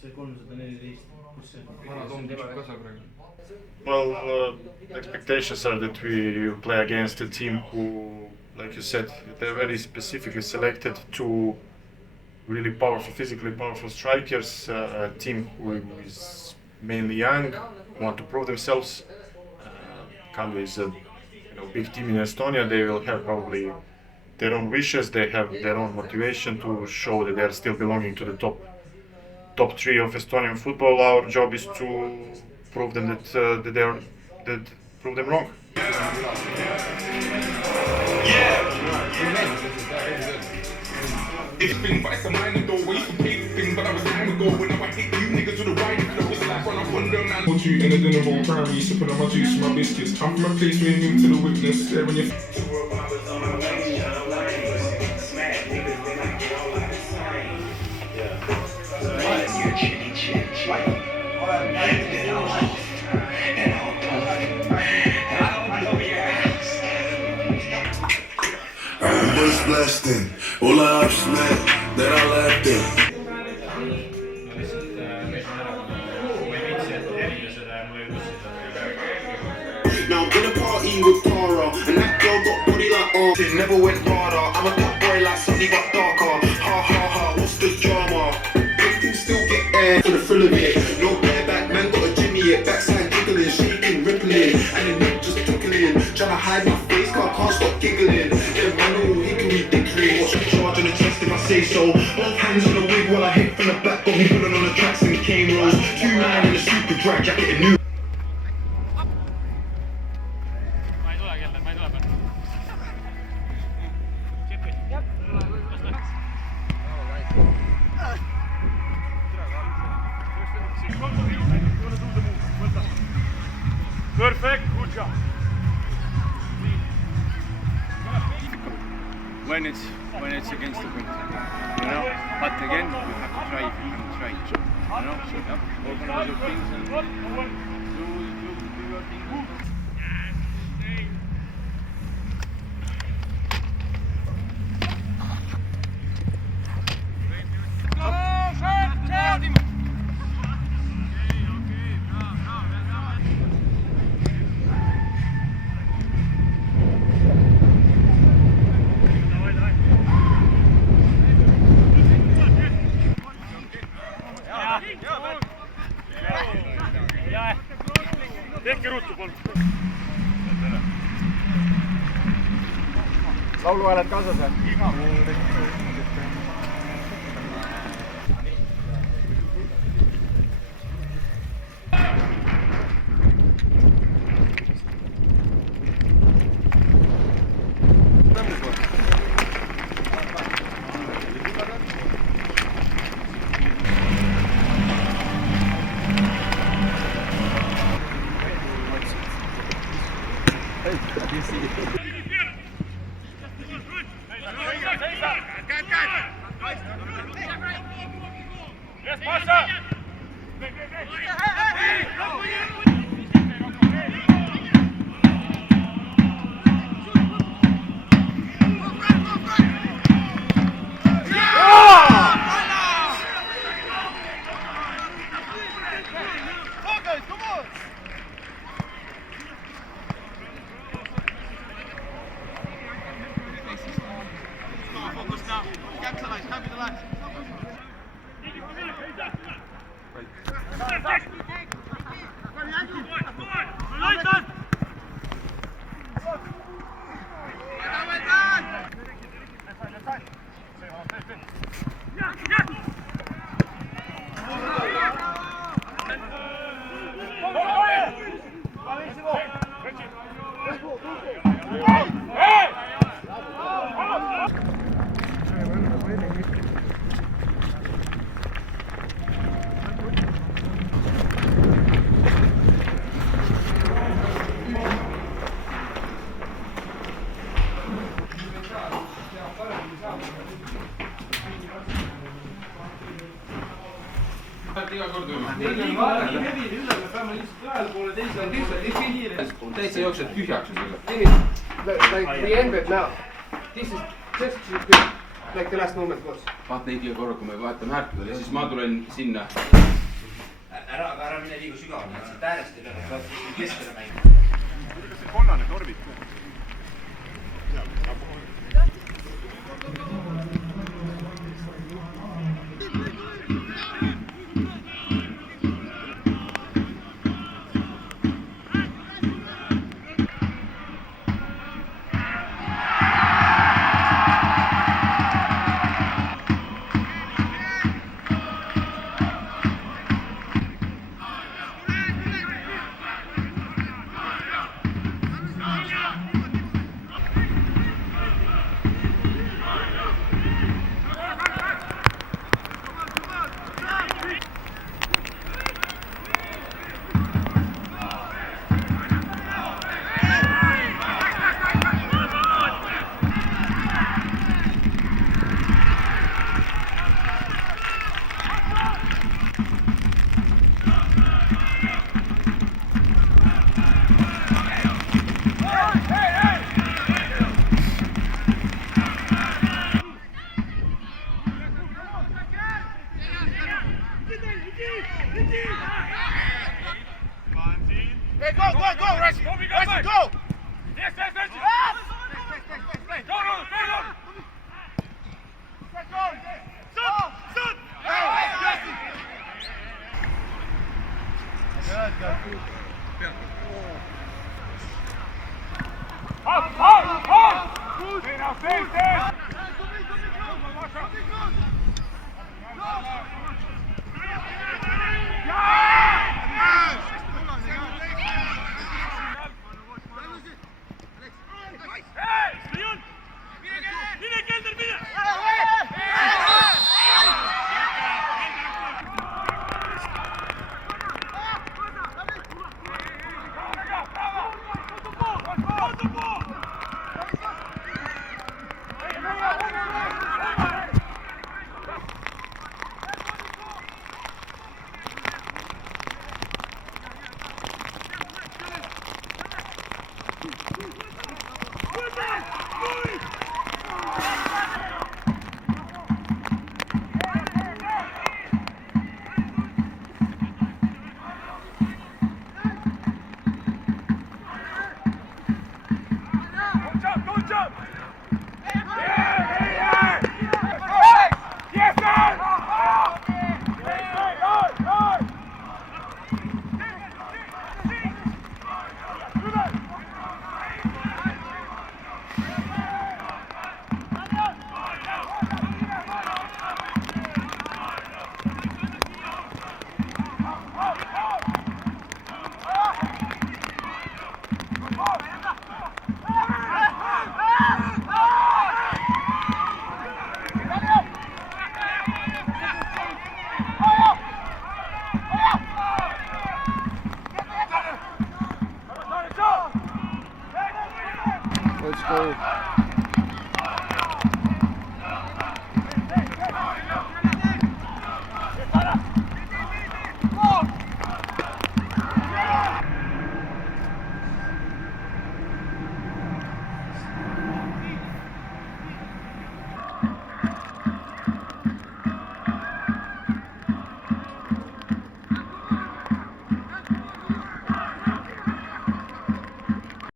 see 314, kus see on? Well, expectations are that we play against a team who, like you said, they're very specifically selected to really powerful, physically powerful strikers. A team who is mainly young, want to prove themselves. Kalvi is a big team in Estonia. They will have probably their own wishes. They have their own motivation to show that they are still belonging to the top three of Estonian football. Our job is to prove them that prove them wrong. It's been by some minor door, way to pay the thing, but I was time ago when I hit you niggas with a ride flow. It's like when I wonder, man. Want you in a dinner roll, primary, sipping on my juice, my biscuits. Come from a place where you to the witness, there when you. Was blessed in all I have met that I left in. Now I'm gonna party with Tara, and that girl got body like it never went harder. I'm a top boy like something got darker. Ha ha ha, what's the drama? Things still get air for the thrill of it. No bareback, man got a Jimmy it. Backside jiggling, shaking, rippling, and the neck just tickling. Tryna hide my face, cause I can't stop giggling. Yeah, man, all hickory dickory. Watch the charge on the chest if I say so. Both hands on the wig while I hit from the back. Got me pulling on the tracks and cane rolls. 2-9 in a super drag jacket and new. Perfect, good job. When it's against the wind, But again, you have to try if you can try. Organize your things and do your thing. Tehke ruttu, palun. Lauluhääled kaasas või? Yes, passa! Täitsa jooksed tühjaks. Like we ended now. This is just like the last moment was. vaata iga korra, kui me vahetame Härkudele, siis ma tulen sinna. Ära mine liigu sügavale, siit äärest ei lähe, saad keskele mängida. Kuidas see kollane torvid? Hey, go, Reggie! Reggie, go! Yes, Reggie! Go! Shoot! Up! Stay now, stay!